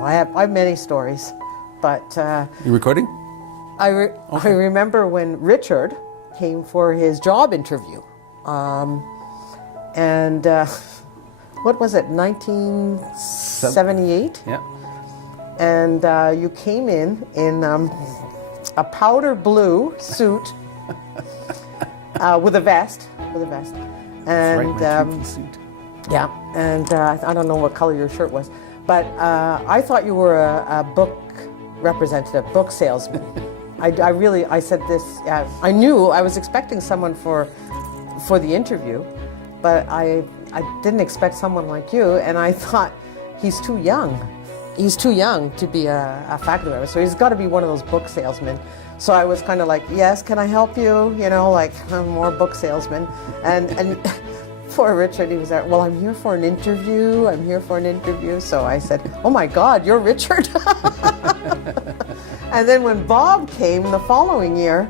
I have many stories, but You recording? I remember when Richard came for his job interview, and what was it, 1978? Yeah. And you came in a powder blue suit with a vest, and That's right, my suit. yeah, and I don't know what color your shirt was, but I thought you were a book representative, book salesman. I said this. I knew I was expecting someone for the interview, but I didn't expect someone like you, and I thought he's too young. He's too young to be a faculty member, so he's got to be one of those book salesmen. So I was kind of like, yes, can I help you? You know, like, I'm more book salesman. And poor Richard, he was there, well, I'm here for an interview. So I said, oh my God, you're Richard? And then when Bob came the following year,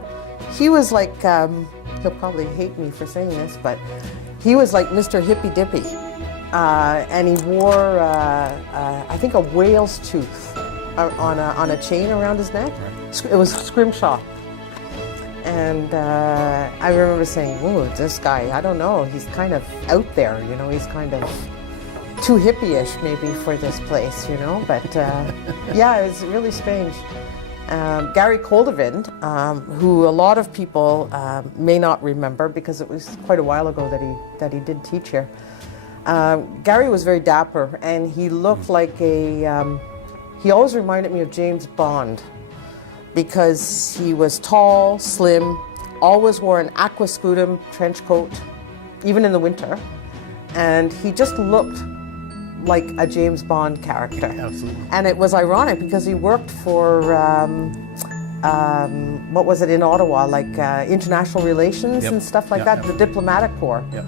he was like, he'll probably hate me for saying this, but he was like Mr. Hippy Dippy. And he wore, I think, a whale's tooth on a chain around his neck. Right. It was scrimshaw. And I remember saying, "Whoa, this guy! I don't know. He's kind of out there, you know. He's kind of too hippie-ish, maybe, for this place, you know." But yeah, it was really strange. Gary Coldevind, who a lot of people may not remember because it was quite a while ago that he did teach here. Gary was very dapper, and he looked like he always reminded me of James Bond because he was tall, slim, always wore an aquascutum trench coat, even in the winter, and he just looked like a James Bond character. Absolutely. And it was ironic because he worked for, what was it in Ottawa, like international relations and stuff like that, the diplomatic corps. Yep.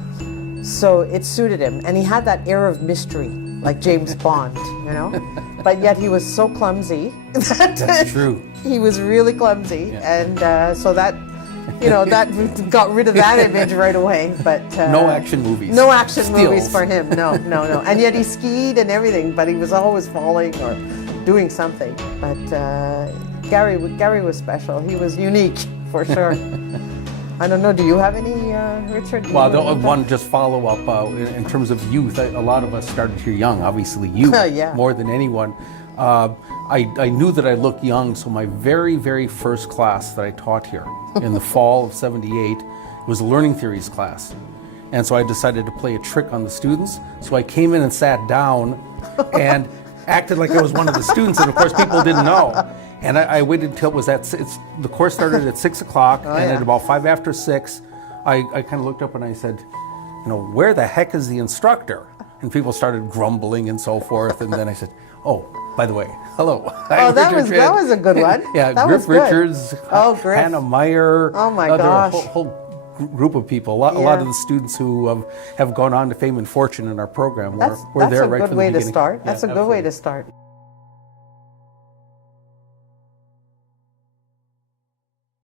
So it suited him, and he had that air of mystery, like James Bond, you know? But yet he was so clumsy. That's true. He was really clumsy, and so that, you know, that got rid of that image right away. But no action movies. No action Stills. movies for him. No. And yet he skied and everything, but he was always falling or doing something. But Gary was special. He was unique for sure. I don't know. Do you have any, Richard? Well, I want to just follow up in terms of youth. A lot of us started here young. Obviously, you more than anyone. I knew that I looked young, so my very, very first class that I taught here in the fall of '78 was a learning theories class. And so I decided to play a trick on the students. So I came in and sat down and acted like I was one of the students, and of course people didn't know. And I waited until it was the course started at 6 o'clock, and at about 5 after 6, I kind of looked up and I said, you know, where the heck is the instructor? And people started grumbling and so forth, and then I said, oh, by the way, hello. Oh, that was a good one. Yeah, that Griff was good. Richards, Griff. Hannah Meyer. Oh my gosh. A whole group of people. A lot of the students who have gone on to fame and fortune in our program were there right from the beginning. That's a good way to start.